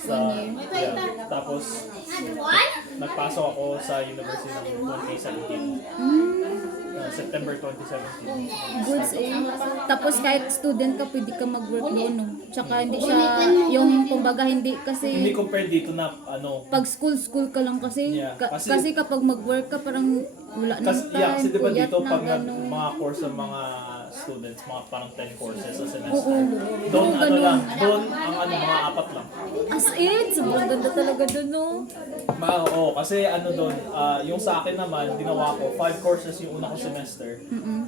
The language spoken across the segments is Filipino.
Sa, yeah. Tapos, nagpasok ako sa university ng 2017. September 2017. Goods eh. Tapos kahit student ka, pwede ka mag-work doon, no? Tsaka hindi siya, yung kumbaga hindi Hindi kasi, compare dito na pag school ka lang kasi, Yeah, kasi kapag mag-work ka, parang wala nang kasi time, diba puyat dito na pag gano'n. mga course ng mga students, mga parang 10 courses sa Oo. semester. Doon Oo, ano ganun. lang, doon ang mga apat lang. As in, sobrang ganda talaga doon, no? Oo, kasi ano doon, yung sa akin naman, ginawa ko, 5 courses yung una kong semester.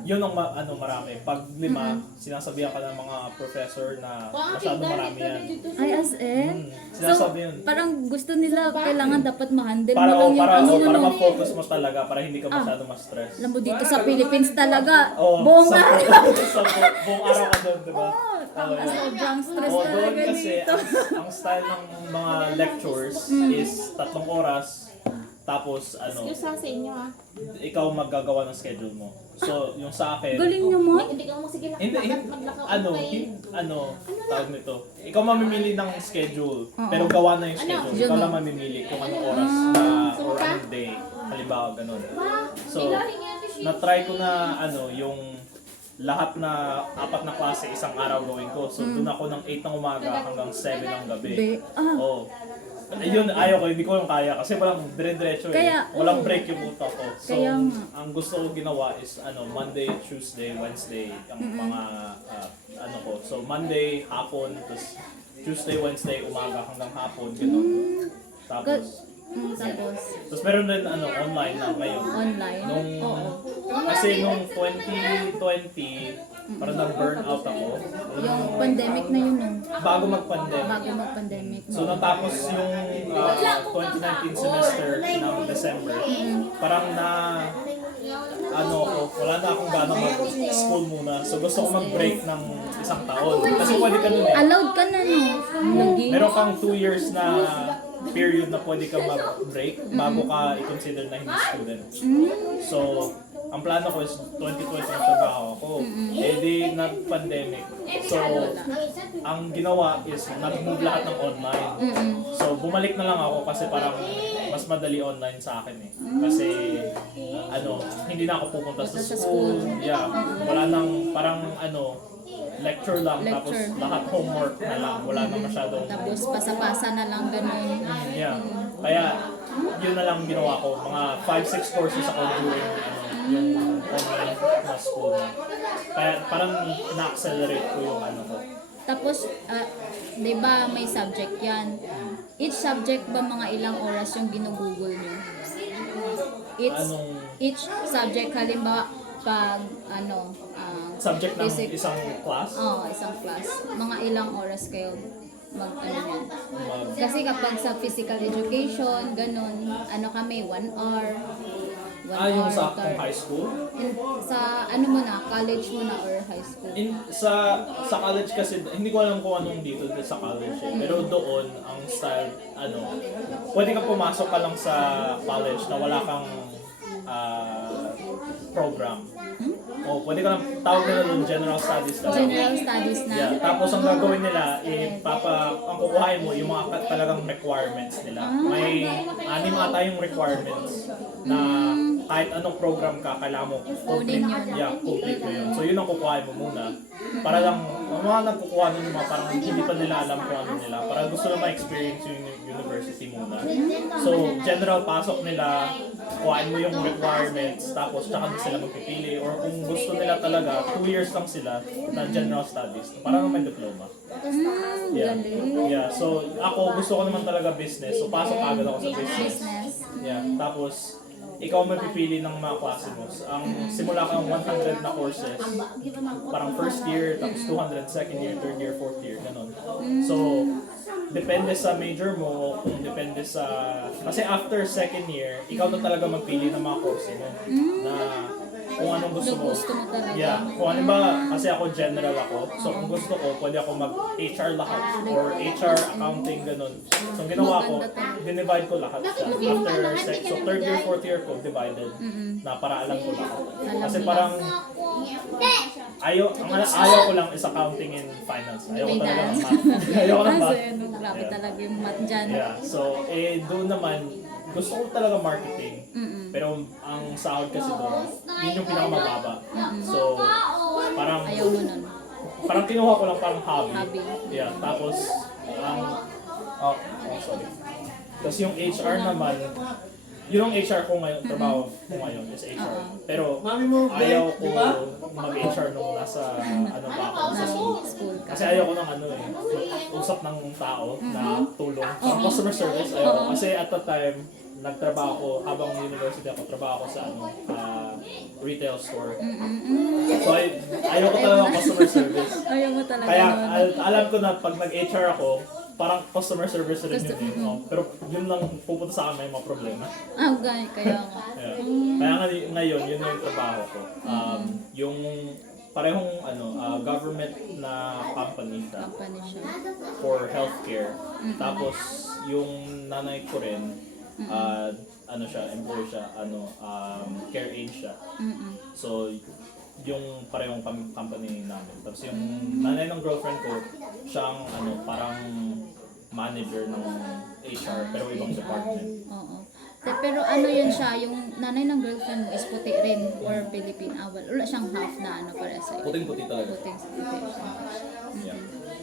Yun ang marami. Pag 5, sinasabihan ka ng mga professor na masyadong marami yan. Ay, as in? Sinasabi yun. Parang gusto nila, kailangan dapat ma-handle mo Para, lang yung para, ano mo, para no? ma-focus mo talaga, para hindi ka masyadong ma-stress. Alam mo, dito sa Philippines talaga, Oo, buong sa araw. buong araw ka doon, di ba? Sobrang stress Oo, doon talaga kasi dito. ang style ng mga lectures is 3 oras, tapos Excuse sa inyo ikaw maggagawa ng schedule mo. So, yung sa akin, Galing naman. Hindi ka mo sige hindi, maglakaw. tawag nito. Ikaw mamimili ng schedule, pero gawa na yung schedule. Ikaw lang mamimili kung anong oras na or anong day. Halimbawa, ganun. So, na-try ko na yung lahat na 4 na klase isang araw gawin ko. So, doon ako ng 8 ng umaga hanggang 7 ng gabi. Oo. Yun, ayaw ko, hindi ko yung kaya kasi walang dire-diretso walang break yung utak ko. So, ang gusto ko ginawa is Monday, Tuesday, Wednesday, ang mga ko. So, Monday, hapon, tapos Tuesday, Wednesday, umaga hanggang hapon, gano'n. Tapos meron din online na ngayon. Online? Kasi nung 2020, parang nag-burnout ako. Yung pandemic na yun, no? Bago mag-pandemic. Bago mag-pandemic. So natapos yung 2019 semester ng December. Parang wala na akong gana mag-school muna. So gusto ko mag-break ng isang taon. Kasi pwede ka nun Allowed ka na, no? Lagi. Meron kang 2 years na period na pwede ka mag-break bago ka i-consider na hindi student. So, ang plano ko is 2020 ang trabaho ako. Di nag-pandemic. So, ang ginawa is nag-move lahat ng online. So, bumalik na lang ako kasi parang mas madali online sa akin eh. Kasi, hindi na ako pupunta sa school. Yeah, wala nang parang lecture lang, tapos lahat homework na lang, wala na masyadong. Tapos pasa-pasa na lang ganun. Yeah. Kaya yun na lang ginawa ko. Mga 5-6 courses ako during yung online na school. Kaya parang na-accelerate ko yung ko. Tapos, di ba may subject yan? Each subject ba mga ilang oras yung ginugugol nyo? Each subject, halimbawa, pag subject ng isang class? Isang class. Mga ilang oras kayo yan. Kasi kapag sa physical education, ganun, kami, 1 hour. Yung sa high school? Sa college mo na or high school? Sa college kasi, hindi ko alam kung anong dito sa college eh. Pero doon, ang style, pwede ka pumasok ka lang sa college na wala kang program. O pwede ka lang, tawag nila doon general studies ka. General studies na? Yeah, tapos ang gagawin nila, ang kukuhain mo yung mga talagang requirements nila. May 6 ata yung requirements na kahit anong program ka, kailangan mo complete. Yeah, complete mo yun. So yun ang kukuhain mo muna. Para lang, mga nagkukuha nun yung mga parang hindi pa nila alam kung ano nila. Para gusto na ma-experience yung university muna. So general pasok nila, kuhain mo yung requirements, tapos tsaka na sila magpipili. Or kung gusto nila talaga, 2 years lang sila na general studies. Para may diploma. Yeah. Yeah. So ako, gusto ko naman talaga business. So pasok agad ako sa business. Yeah. Tapos, ikaw mapipili ng mga klase mo. Ang simula kang 100 na courses, parang first year, tapos 200, second year, third year, fourth year, ganun. So, depende sa major mo, kung depende sa... Kasi after second year, ikaw na talaga magpili ng mga course mo. Na kung anong gusto mo. Gusto mo talaga. Yeah, kung ano ba, kasi ako general ako. So kung gusto ko, pwede ako mag-HR lahat or HR, accounting, ganun. So ang ginawa ko, dinivide ko lahat siya. So third year, fourth year ko, divided. Na para alam ko lahat. Kasi parang ayaw ko lang is accounting and finance. Ayaw ko talaga ng math. Ayaw ko ng math. Kasi ano, grabe talaga yung math dyan. Yeah, so doon naman, gusto ko talaga marketing. Pero ang sahod kasi doon, yun yung pinakamababa. So, parang Ayaw mo nun. parang kinuha ko lang parang hobby. Hobby. Yeah, tapos sorry. Tapos yung HR naman, yun ang HR ko ngayon, trabaho ko ngayon is HR. Pero ayaw ko mag-HR nung nasa pa ako sa school. School ka. Kasi ayaw ko ng usap ng tao na tulong. Parang customer service, ayaw ko. Kasi at that time, nagtrabaho ko, habang university ako, trabaho ko sa retail store. So ayaw ko talaga ng customer service. Ayaw mo talaga Kaya nun. alam ko na pag nag-HR ako, parang customer service rin yun. Pero yun lang pupunta sa akin may mga problema. Okay, kaya nga. Yeah. Kaya ngayon, yun yung trabaho ko. Yung parehong government na company siya Company siya. for healthcare. Tapos yung nanay ko rin, employee siya, care aid siya. So yung parehong company namin. Tapos yung nanay ng girlfriend ko, siyang parang manager ng HR pero ibang department. Oo. Pero ano yun siya, yung nanay ng girlfriend mo is puti rin or Philippine. Wala siyang half na para sa Puting-puti talaga. puting siya. Yeah.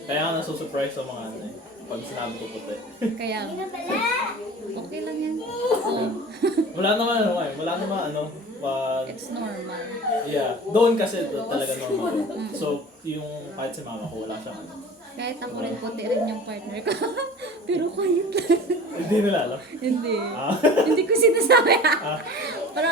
Kaya nga nasusurprise sa mga pag sinabi ko puti. Kaya, okay lang yan. Oo. Wala naman It's normal. yeah, doon kasi talaga normal. So, yung kahit si mama ko, wala siyang Kahit ako rin puti rin yung partner ko. Pero quiet lang. Hindi nila alam. Hindi. Ah. Hindi ko sinasabi. Ah. Parang